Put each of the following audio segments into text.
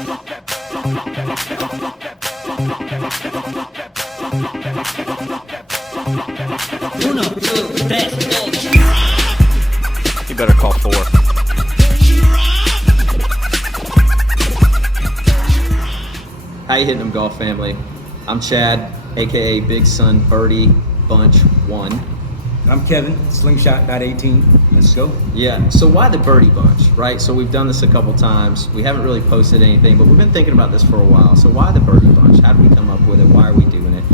You better call 4. How you hitting them, golf family? I'm Chad, aka Big Son Birdy Bunch 1. I'm Kevin, Slingshot.18. Let's go. Yeah, so why the Birdy Bunch, right? So we've done this a couple times. We haven't really posted anything, but we've been thinking about this for a while. So why the Birdy Bunch? How did we come up with it? Why are we doing it?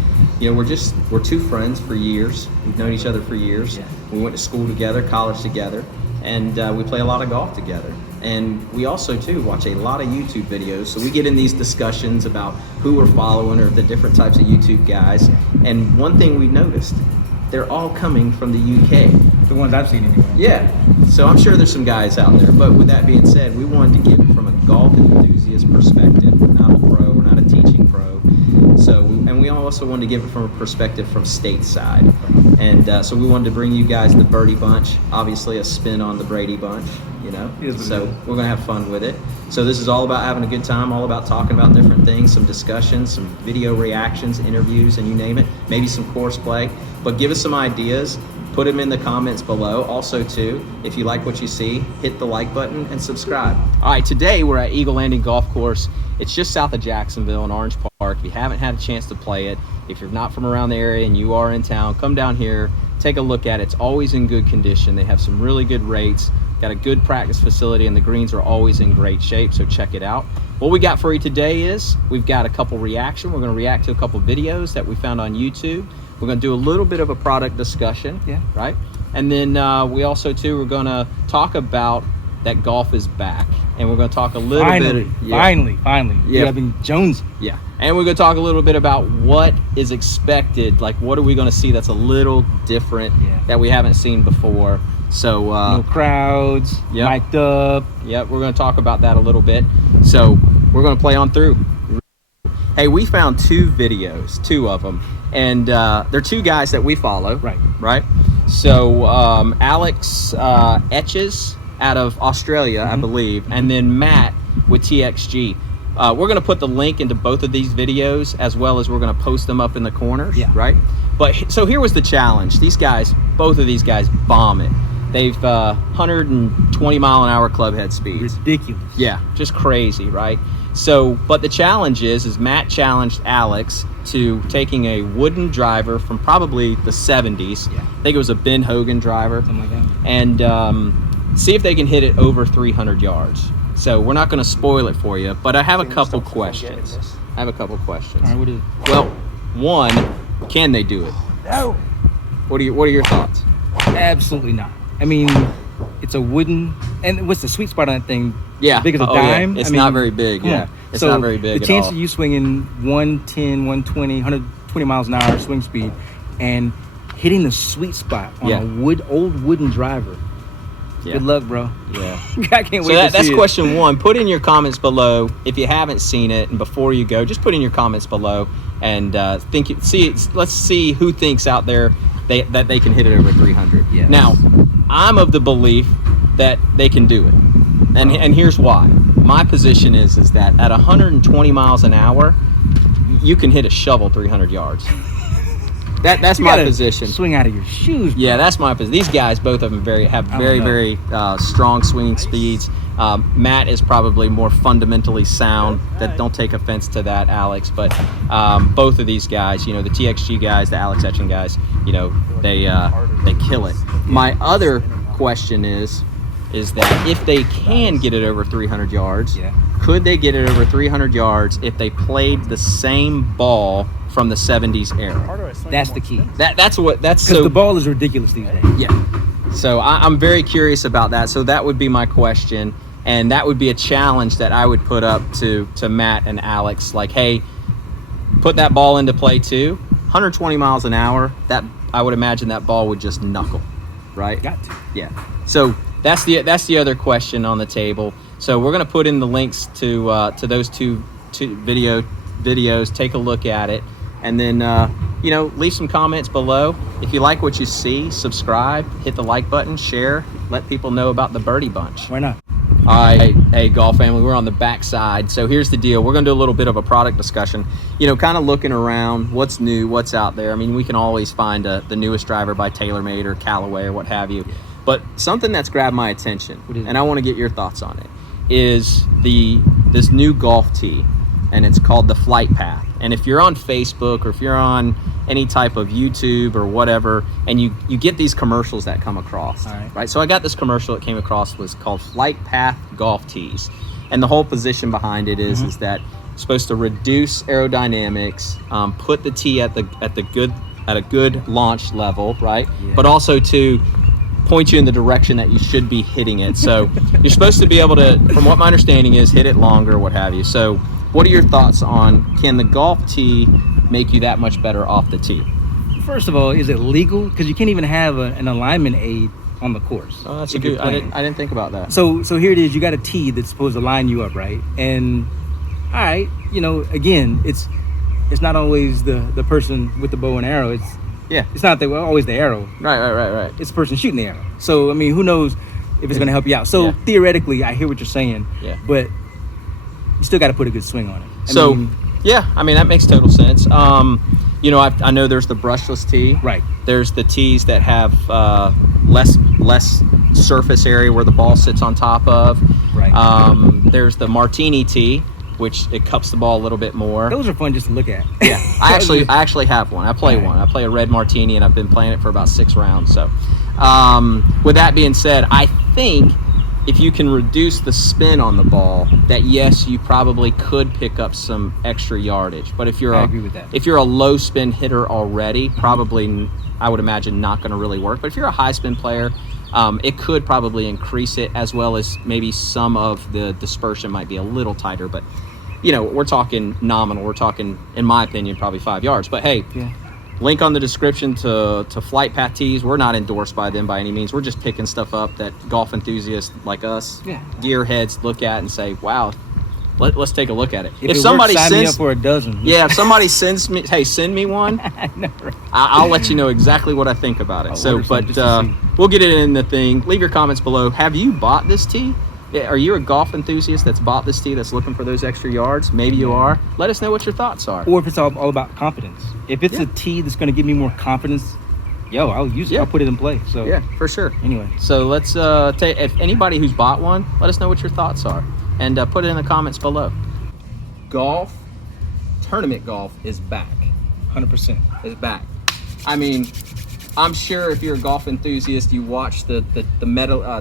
You know, we're two friends for years. We've known each other for years. Yeah. We went to school together, college together, and we play a lot of golf together. And we also, too, watch a lot of YouTube videos. So we get in these discussions about who we're following or the different types of YouTube guys. And one thing we noticed, they're all coming from the UK. The ones I've seen anyway. Yeah, so I'm sure there's some guys out there. But with that being said, we wanted to give it from a golf enthusiast perspective, not a pro, we're not a teaching pro. So, and we also wanted to give it from a perspective from stateside. And so we wanted to bring you guys the Birdy Bunch, obviously a spin on the Brady Bunch, you know. So we're gonna have fun with it. So this is all about having a good time, all about talking about different things, some discussions, some video reactions, interviews, and you name it, maybe some course play. But give us some ideas, put them in the comments below. Also too, if you like what you see, hit the like button and subscribe. All right, today we're at Eagle Landing Golf Course. It's just south of Jacksonville in Orange Park. If you haven't had a chance to play it, if you're not from around the area and you are in town, come down here, take a look at it. It's always in good condition. They have some really good rates, got a good practice facility, and the greens are always in great shape, so check it out. What we got for you today is we've got a couple reaction. We're gonna react to a couple videos that we found on YouTube. We're gonna do a little bit of a product discussion, right? And then we also too, we're gonna talk about that golf is back. And we're gonna talk a little bit. Finally. Yeah. We have been Jones. Yeah. And we're gonna talk a little bit about what is expected. Like, what are we gonna see that's a little different that we haven't seen before? So no crowds, yep. mic'd up. Yep, we're gonna talk about that a little bit. So we're gonna play on through. Hey, we found two videos, two of them, and they're two guys that we follow. Right. So Alex Etches out of Australia, I believe, and then Matt with TXG. We're gonna put the link into both of these videos, as well as we're gonna post them up in the corners, right? But so here was the challenge. These guys, both of these guys bomb it. They've 120 mile an hour club head speeds. Ridiculous. Yeah, just crazy, right? So, but the challenge is Matt challenged Alex to taking a wooden driver from probably the 70s. I think it was a Ben Hogan driver. Something like that. And see if they can hit it over 300 yards. So we're not going to spoil it for you, but I have a couple questions. All right, what is it? Well, one, can they do it? No. What are your thoughts? Absolutely not. I mean, it's a wooden, and what's the sweet spot on that thing? Yeah. As big as a dime? It's not very big, It's not very big the chance of you swinging 110, 120, 120 miles an hour swing speed and hitting the sweet spot on a old wooden driver. Good luck, bro. Yeah. I can't wait to see that's it. question one. Put in your comments below if you haven't seen it, and before you go, just put in your comments below and let's see who thinks out there that they can hit it over 300. Yes. Now, I'm of the belief that they can do it, and here's why. My position is that at 120 miles an hour, you can hit a shovel 300 yards. That's my position. Swing out of your shoes, bro. Yeah, that's my position. These guys, both of them, have very strong swinging speeds. Matt is probably more fundamentally sound. That don't take offense to that, Alex. But both of these guys, you know, the TXG guys, the Alex Etchen guys, you know, they kill it. My other question is that if they can get it over 300 yards, could they get it over 300 yards if they played the same ball from the 70s era? That's the key. That's because the ball is ridiculous these days. Yeah. So I'm very curious about that. So that would be my question, and that would be a challenge that I would put up to Matt and Alex. Like, hey, put that ball into play too. 120 miles an hour. That I would imagine that ball would just knuckle, right? Got to. Yeah. So that's the other question on the table. So we're gonna put in the links to those two videos. Take a look at it, and then you know, leave some comments below. If you like what you see, subscribe, hit the like button, share, let people know about the Birdy Bunch. Why not? All right, hey, golf family, we're on the backside. So here's the deal. We're going to do a little bit of a product discussion. You know, kind of looking around, what's new, what's out there. I mean, we can always find the newest driver by TaylorMade or Callaway or what have you. But something that's grabbed my attention, and I want to get your thoughts on it, is this new golf tee, and it's called the Flight Path. And if you're on Facebook or if you're on any type of YouTube or whatever, and you get these commercials that come across, right? So I got this commercial that came across, was called Flight Path Golf Tees, and the whole position behind it is that it's supposed to reduce aerodynamics, put the tee at a good launch level, right? Yeah. But also to point you in the direction that you should be hitting it. So you're supposed to be able to, from what my understanding is, hit it longer, what have you. So what are your thoughts on, can the golf tee make you that much better off the tee? First of all, is it legal? Because you can't even have an alignment aid on the course. Oh, that's a good. I didn't think about that. So here it is. You got a tee that's supposed to line you up, right? And all right, you know, again, it's not always the person with the bow and arrow. It's not always the arrow. Right. It's the person shooting the arrow. So I mean, who knows if it's going to help you out? So theoretically, I hear what you're saying. Yeah. But you still got to put a good swing on it. I mean that makes total sense. You know, I know there's the brushless tee. Right. There's the tees that have less surface area where the ball sits on top of. Right. There's the martini tee, which it cups the ball a little bit more. Those are fun just to look at. Yeah. I actually have one. I play one. I play a red martini, and I've been playing it for about 6 rounds. So, with that being said, I think if you can reduce the spin on the ball, that yes, you probably could pick up some extra yardage. But if you're a low spin hitter already, probably I would imagine not going to really work. But if you're a high spin player, it could probably increase it, as well as maybe some of the dispersion might be a little tighter. But you know, we're talking nominal. We're talking, in my opinion, probably 5 yards. But hey. Yeah. Link on the description to Flight Path tees. We're not endorsed by them by any means. We're just picking stuff up that golf enthusiasts like us, gearheads, look at and say, wow, let's take a look at it. If somebody sends me up for a dozen. Yeah, if somebody send me one, I'll let you know exactly what I think about it. We'll get it in the thing. Leave your comments below. Have you bought this tee? Are you a golf enthusiast that's bought this tee that's looking for those extra yards? Maybe you are. Let us know what your thoughts are. Or if it's all about confidence. If it's a tee that's going to give me more confidence, I'll use it. I'll put it in play. So yeah, for sure. Anyway, so let's if anybody who's bought one, let us know what your thoughts are, and put it in the comments below. Tournament golf is back. 100% is back. I mean, I'm sure if you're a golf enthusiast, you watched the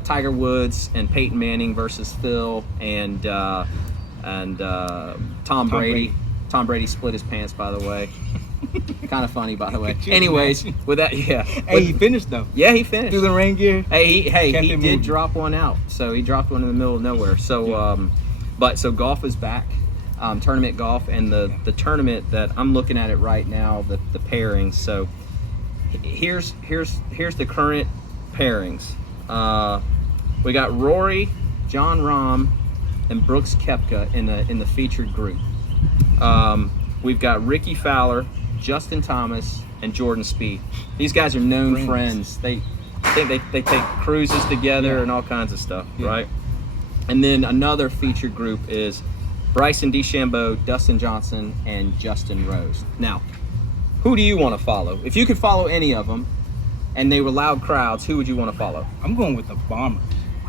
Tiger Woods and Peyton Manning versus Phil and Tom Brady. Tom Brady split his pants, by the way. Kind of funny, by the way. Anyways, with that, Hey, he finished though. Yeah, he finished. Through the rain gear. He did drop one out. So he dropped one in the middle of nowhere. So, so golf is back. Tournament golf, and the tournament that I'm looking at it right now, the pairings. So. Here's the current pairings. We got Rory, John Rahm, and Brooks Koepka in the featured group. We've got Ricky Fowler, Justin Thomas, and Jordan Spieth. These guys are known friends. They take cruises together and all kinds of stuff, right? And then another featured group is Bryson DeChambeau, Dustin Johnson, and Justin Rose. Now, who do you want to follow? If you could follow any of them, and they were loud crowds, who would you want to follow? I'm going with the Bomber.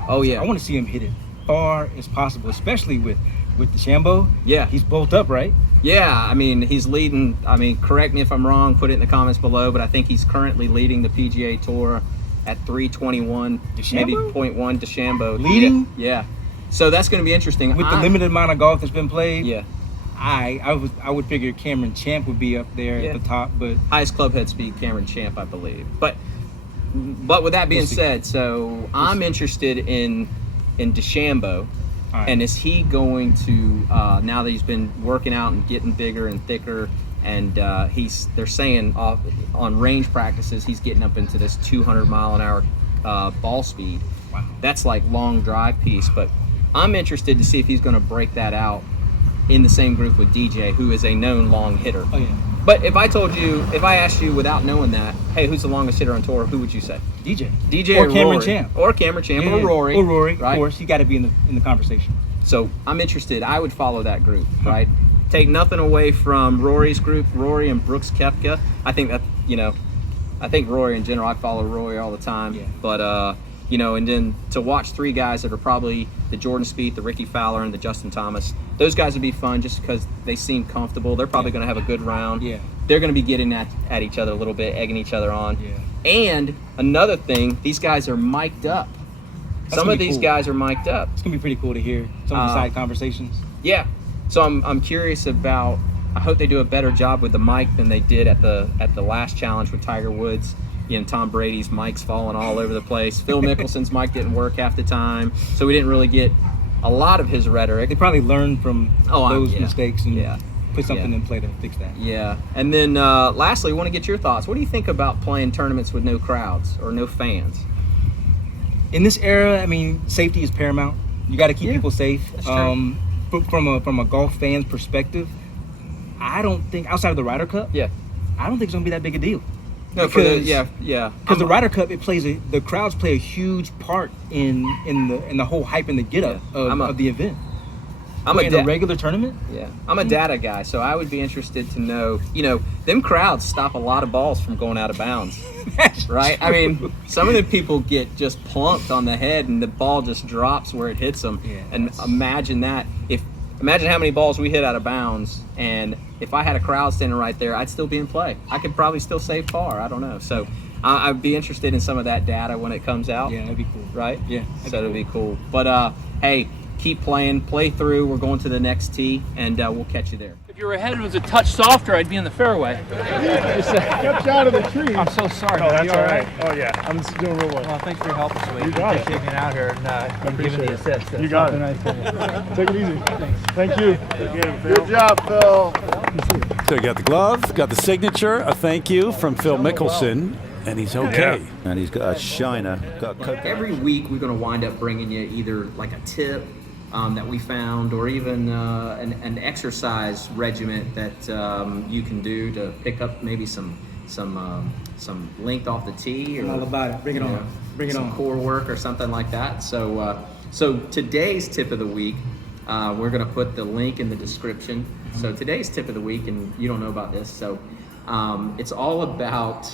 Oh yeah, I want to see him hit it far as possible, especially with DeChambeau. Yeah, he's bolt up, right? Yeah, I mean he's leading. I mean, correct me if I'm wrong. Put it in the comments below. But I think he's currently leading the PGA Tour at 321, maybe 0.1 DeChambeau leading. Yeah, so that's going to be interesting with the limited amount of golf that's been played. Yeah. I would figure Cameron Champ would be up there at the top, but highest club head speed Cameron Champ, I believe. But with that being said, so I'm interested in DeChambeau, and is he going to now that he's been working out and getting bigger and thicker, and they're saying on range practices he's getting up into this 200 mile an hour ball speed. Wow, that's like long drive piece. But I'm interested to see if he's going to break that out in the same group with DJ, who is a known long hitter. Oh yeah. But if I asked you without knowing that, hey, who's the longest hitter on tour? Who would you say? DJ. DJ or or Cameron Rory? Champ. Or Cameron Champ Yeah, or Rory. Or Rory, right? of course. He got to be in the conversation. So I'm interested. I would follow that group, right? Take nothing away from Rory's group, Rory and Brooks Koepka. I think that, I think Rory in general, I follow Rory all the time. Yeah. But, and then to watch three guys that are probably the Jordan Spieth, the Ricky Fowler, and the Justin Thomas, those guys would be fun just because they seem comfortable. They're probably going to have a good round. Yeah. They're going to be getting at each other a little bit, egging each other on. Yeah. And another thing, these guys are mic'd up. Some of these guys are mic'd up. It's going to be pretty cool to hear some of the side conversations. Yeah. So I'm curious about, I hope they do a better job with the mic than they did at the last challenge with Tiger Woods. Tom Brady's mic's falling all over the place. Phil Mickelson's mic didn't work half the time. So we didn't really get a lot of his rhetoric. They probably learned from those mistakes and put something in play to fix that. Yeah. And then lastly, I want to get your thoughts. What do you think about playing tournaments with no crowds or no fans? In this era, I mean, safety is paramount. You got to keep people safe. That's true. From a golf fan's perspective, I don't think, outside of the Ryder Cup, I don't think it's gonna be that big a deal. No, because the Ryder Cup, the crowds play a huge part in the whole hype and the get up of the event. I'm in a regular tournament. Yeah, I'm a data guy, so I would be interested to know. Them crowds stop a lot of balls from going out of bounds, right? True. I mean, some of the people get just plunked on the head, and the ball just drops where it hits them. Yeah, and imagine that. Imagine how many balls we hit out of bounds, and if I had a crowd standing right there, I'd still be in play. I could probably still save par. I don't know. So I'd be interested in some of that data when it comes out. Yeah, that'd be cool. Right? Yeah. So it'll be cool. But hey, keep playing, play through. We're going to the next tee, and we'll catch you there. If your head was a touch softer, I'd be in the fairway. Kept you out of the tree. I'm so sorry. Oh, that's you all right. Oh, yeah. I'm just doing real well. Well, thanks for your help this week. You got it. Appreciate being out here and giving the assist. You got it. Nice. Take it easy. Thank you. Good job, Phil. So you got the glove, got the signature, a thank you from Phil Mickelson, and he's okay. Yeah. And he's got a shiner. Every week we're going to wind up bringing you either like a tip that we found, or even an exercise regimen that you can do to pick up maybe some length off the tee, or I'm all about it. Bring it on. Bring it some on. core work or something like that. So today's tip of the week, we're going to put the link in the description. So today's tip of the week, and you don't know about this, so it's all about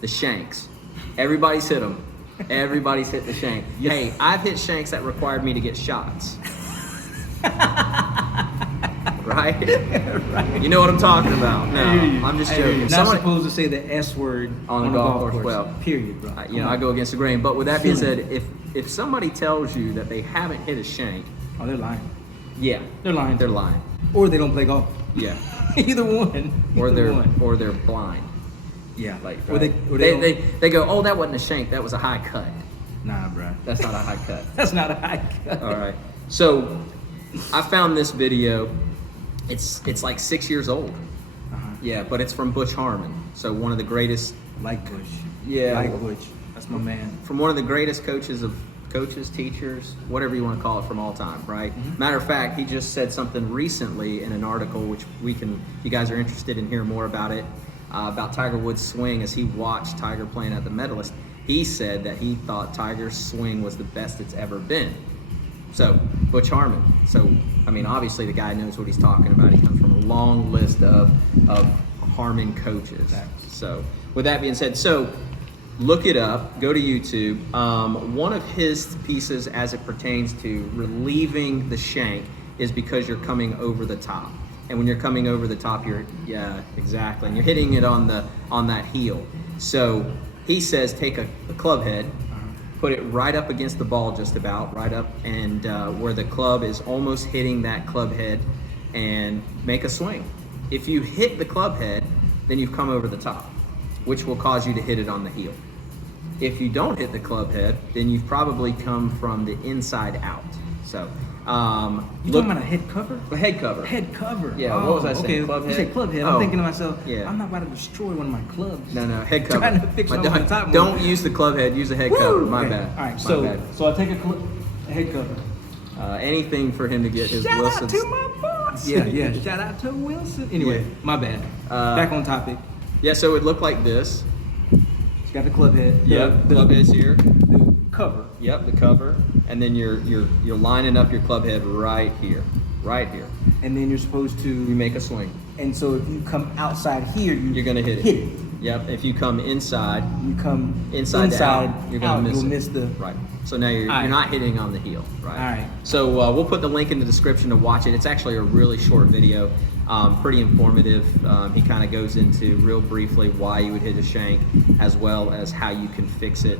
the shanks. Everybody's hit them. Everybody's hit the shank. Yes. Hey, I've hit shanks that required me to get shots. Right? Right? You know what I'm talking about. No, I'm just joking. You're not supposed to say the S word on a golf course. Well, period, bro. I go against the grain. But with that being said, if somebody tells you that they haven't hit a shank, oh, they're lying. Yeah, they're lying. They're lying. Or they don't play golf. Yeah. Either one. Or they're blind. Yeah. Like, or right? they go, oh, that wasn't a shank, that was a high cut. Nah, bro. That's not a high cut. That's not a high cut. All right. So I found this video. It's like 6 years old. Yeah, but it's from Butch Harmon. So one of the greatest. Like Butch. Yeah. Like Butch. That's my man. From one of the greatest coaches, teachers, whatever you want to call it, from all time, right? Mm-hmm. Matter of fact, he just said something recently in an article, which you guys are interested in hearing more about it, about Tiger Woods' swing as he watched Tiger playing at the Medalist. He said that he thought Tiger's swing was the best it's ever been. So, Butch Harmon. So, I mean, obviously the guy knows what he's talking about. He comes from a long list of Harmon coaches. Exactly. So, with that being said, look it up, go to YouTube. One of his pieces as it pertains to relieving the shank is because you're coming over the top. And when you're coming over the top, exactly. And you're hitting it on that heel. So he says take a club head, put it right up against the ball, just about, right up, and where the club is almost hitting that club head, and make a swing. If you hit the club head, then you've come over the top, which will cause you to hit it on the heel. If you don't hit the club head, then you've probably come from the inside out. So, you talking about a head cover? A head cover. Head cover. Yeah. What was I saying? Okay. Club head. You said club head. Oh. I'm thinking to myself, yeah. I'm not about to destroy one of my clubs. No, head cover. Trying to fix it on the top. Don't use the club head. Use a head cover. My bad. All right. So I take a head cover. anything for him to get his Wilson's. Shout out to my boss. Yeah. Shout out to Wilson. Anyway, my bad. Back on topic. Yeah, so it looked like this. It's got the club head. Yep, club head's here. The cover. Yep, the cover, and then you're lining up your club head right here. And then you're supposed to. You make a swing. And so if you come outside here, You're gonna hit it. Yep. If you come inside, You come inside out, you're gonna miss you'll it. miss the. Right. So now you're Alright. not hitting on the heel. Right. All right. So we'll put the link in the description to watch it. It's actually a really short video, pretty informative. He kind of goes into real briefly why you would hit a shank, as well as how you can fix it.